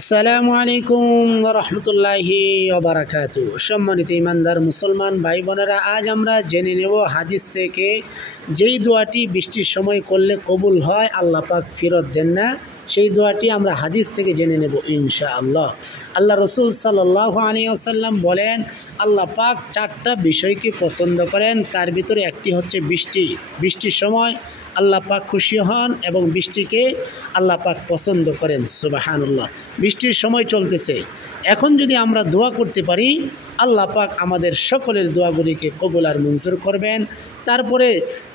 আসসালামু আলাইকুম ওয়া রাহমাতুল্লাহি ওয়া বারাকাতুহু। সম্মানিত ইমানদার মুসলমান ভাই বোনেরা, আজ আমরা জেনে নেব হাদিস থেকে যেই দোয়াটি বৃষ্টির সময় করলে কবুল হয়, আল্লাহ পাক ফেরত দেন না। সেই দোয়াটি আমরা হাদিস থেকে জেনে নেব ইনশাআল্লাহ। আল্লাহ রসুল সাল্লাল্লাহু আলাইহি ওয়াসাল্লাম বলেন, আল্লাহ পাক চারটা বিষয়কে পছন্দ করেন, তার ভিতরে একটি হচ্ছে বৃষ্টি। বৃষ্টির সময় আল্লাহ পাক খুশি হন এবং বৃষ্টিকে আল্লাহ পাক পছন্দ করেন। সুবহানাল্লাহ। বৃষ্টির সময় চলতেছে, এখন যদি আমরা দোয়া করতে পারি, আল্লাহ পাক আমাদের সকলের দোয়াগুলিকে কবুল আর মঞ্জুর করবেন। তারপরে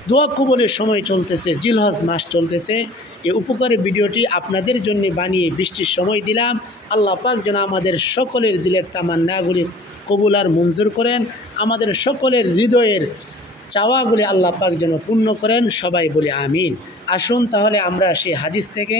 দোয়া কবুলের সময় চলতেছে, জিলহজ মাস চলতেছে। এই উপকারী ভিডিওটি আপনাদের জন্য বানিয়ে বৃষ্টির সময় দিলাম। আল্লাহ পাক যেন আমাদের সকলের দিলের তামান্নাগুলি কবুল আর মঞ্জুর করেন, আমাদের সকলের হৃদয়ের চাওয়াগুলি আল্লাহ পাক যেন পূর্ণ করেন। সবাই বলি আমিন। আসুন তাহলে আমরা সেই হাদিস থেকে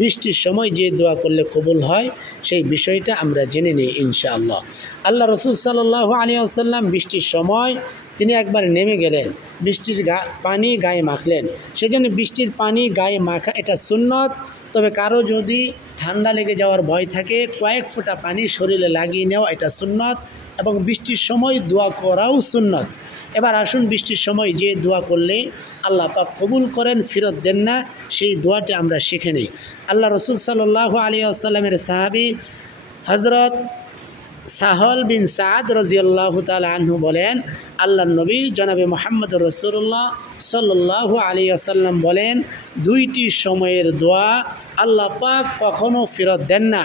বৃষ্টির সময় যে দোয়া করলে কবুল হয় সেই বিষয়টা আমরা জেনে নিই ইনশাআল্লাহ। আল্লাহ রসুল সাল্লাল্লাহু আলাইহি ওয়াসাল্লাম বৃষ্টির সময় তিনি একবার নেমে গেলেন, বৃষ্টির পানি গায়ে মাখলেন। সেজন্য বৃষ্টির পানি গায়ে মাখা এটা সুন্নত। তবে কারো যদি ঠান্ডা লেগে যাওয়ার ভয় থাকে, কয়েক ফোঁটা পানি শরীরে লাগিয়ে নেওয়া এটা সুন্নত, এবং বৃষ্টির সময় দোয়া করাও সুন্নত। এবার আসুন বৃষ্টির সময় যে দোয়া করলে আল্লাহ পাক কবুল করেন, ফেরত দেন না, সেই দোয়াটি আমরা শিখে নিই। আল্লাহ রসুল সাল্লাল্লাহু আলাইহি ওয়াসাল্লামের সাহাবী হযরত সাহল বিন সাদ রাদিয়াল্লাহু তাআলা আনহু বলেন, আল্লাহর নবী জনাবে মুহাম্মদ রাসূলুল্লাহ সাল্লাল্লাহু আলাইহি ওয়াসাল্লাম বলেন, দুইটি সময়ের দোয়া আল্লাহ পাক কখনো ফেরত দেন না।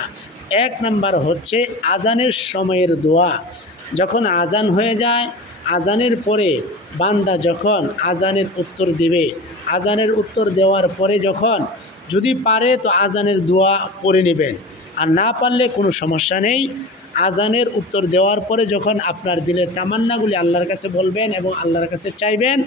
এক নাম্বার হচ্ছে আজানের সময়ের দোয়া। যখন আজান হয়ে যায়, আজানের পরে বান্দা যখন আজানের উত্তর দিবে, আজানের উত্তর দেওয়ার পরে যখন যদি পারে তো আজানের দোয়া পড়ে নেবেন, আর না পারলে কোনো সমস্যা নেই। আজানের উত্তর দেওয়ার পরে যখন আপনার দিলের তামান্নাগুলি আল্লাহর কাছে বলবেন এবং আল্লাহর কাছে চাইবেন,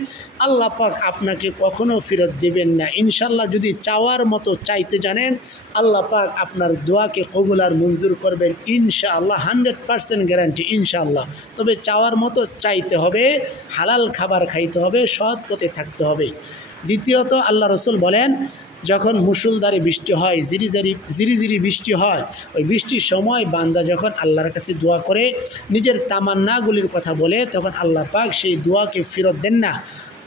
আল্লাহ পাক আপনাকে কখনো ফেরত দিবেন না ইনশাআল্লাহ। যদি চাওয়ার মতো চাইতে জানেন, আল্লাহ পাক আপনার দোয়াকে কবুল আর মঞ্জুর করবেন ইনশাআল্লাহ। 100% গ্যারান্টি ইনশাআল্লাহ। তবে চাওয়ার মতো চাইতে হবে, হালাল খাবার খাইতে হবে, সৎ পথে থাকতে হবে। দ্বিতীয়ত আল্লাহ রসুল বলেন, যখন মুষলধারে বৃষ্টি হয়, ঝিরিঝিরি বৃষ্টি হয়, ওই বৃষ্টির সময় বান্দা যখন আল্লাহর কাছে দোয়া করে, নিজের তামান্নাগুলির কথা বলে, তখন আল্লাহ পাক সেই দোয়াকে ফেরত দেন না।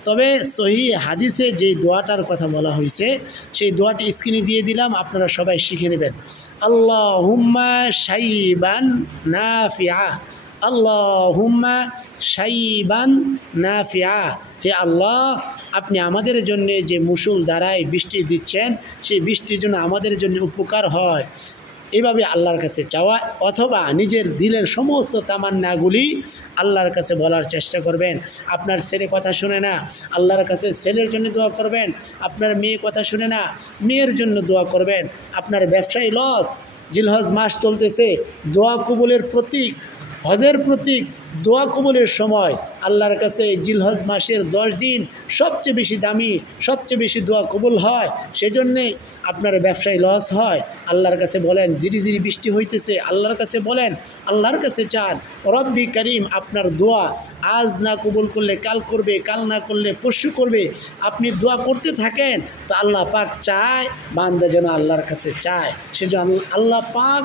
তবে সহি হাদিসে যেই দোয়াটার কথা বলা হয়েছে, সেই দোয়াটি স্ক্রিনে দিয়ে দিলাম, আপনারা সবাই শিখে নেবেন। আল্লাহুম্মা শাইবান নাফিআ, আল্লাহুম্মা শাইবান নাফিআ। হে আল্লাহ, আপনি আমাদের জন্য যে মুষল দ্বারায় বৃষ্টি দিচ্ছেন, সেই বৃষ্টির জন্য আমাদের জন্য উপকার হয়, এভাবে আল্লাহর কাছে চাওয়া। অথবা নিজের দিলের সমস্ত তামান্নাগুলি আল্লাহর কাছে বলার চেষ্টা করবেন। আপনার ছেলে কথা শুনে না, আল্লাহর কাছে ছেলের জন্য দোয়া করবেন। আপনার মেয়ে কথা শুনে না, মেয়ের জন্য দোয়া করবেন। আপনার ব্যবসায়ী লস, জিলহজ মাস চলতেছে, দোয়া কবুলের প্রতীক, হজের প্রতীক, দোয়া কবুলের সময় আল্লাহর কাছে জিলহজ মাসের 10 দিন সবচেয়ে বেশি দামি, সবচেয়ে বেশি দোয়া কবুল হয়। সেজন্যে আপনার ব্যবসায় লস হয়, আল্লাহর কাছে বলেন। ঝিরিঝিরি বৃষ্টি হইতেছে, আল্লাহর কাছে বলেন, আল্লাহর কাছে চান। রব্বি করিম আপনার দোয়া আজ না কবুল করলে কাল করবে, কাল না করলে পরশু করবে। আপনি দোয়া করতে থাকেন, তো আল্লাহ পাক চায় বান্দা যেন আল্লাহর কাছে চায়। সেজন্য আল্লাহ পাক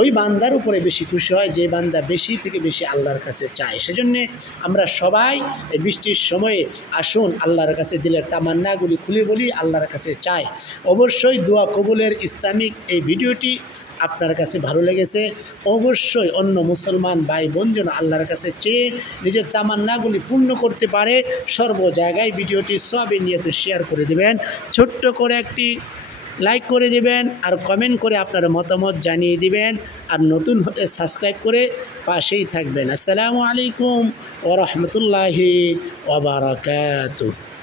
ওই বান্দার উপরে বেশি খুশি হয় যে বান্দা বেশি থেকে বেশি আল্লাহর কাছে চায়। সেজন্যে আমরা সবাই এই বৃষ্টির সময়ে আসুন আল্লাহর কাছে দিলের তামান্নাগুলি খুলে বলি, আল্লাহর কাছে চাই। অবশ্যই দোয়া কবুলের ইসলামিক এই ভিডিওটি আপনার কাছে ভালো লেগেছে, অবশ্যই অন্য মুসলমান ভাই বোন যেন আল্লাহর কাছে চেয়ে নিজের তামান্নাগুলি পূর্ণ করতে পারে, সর্ব জায়গায় ভিডিওটি সবই নিয়ে তো শেয়ার করে দেবেন, ছোট্ট করে একটি লাইক করে দিবেন, আর কমেন্ট করে আপনার মতামত জানিয়ে দিবেন, আর নতুন হলে সাবস্ক্রাইব করে পাশেই থাকবেন। আসসালামু আলাইকুম ওয়া রাহমাতুল্লাহি ওয়া বারাকাতুহু।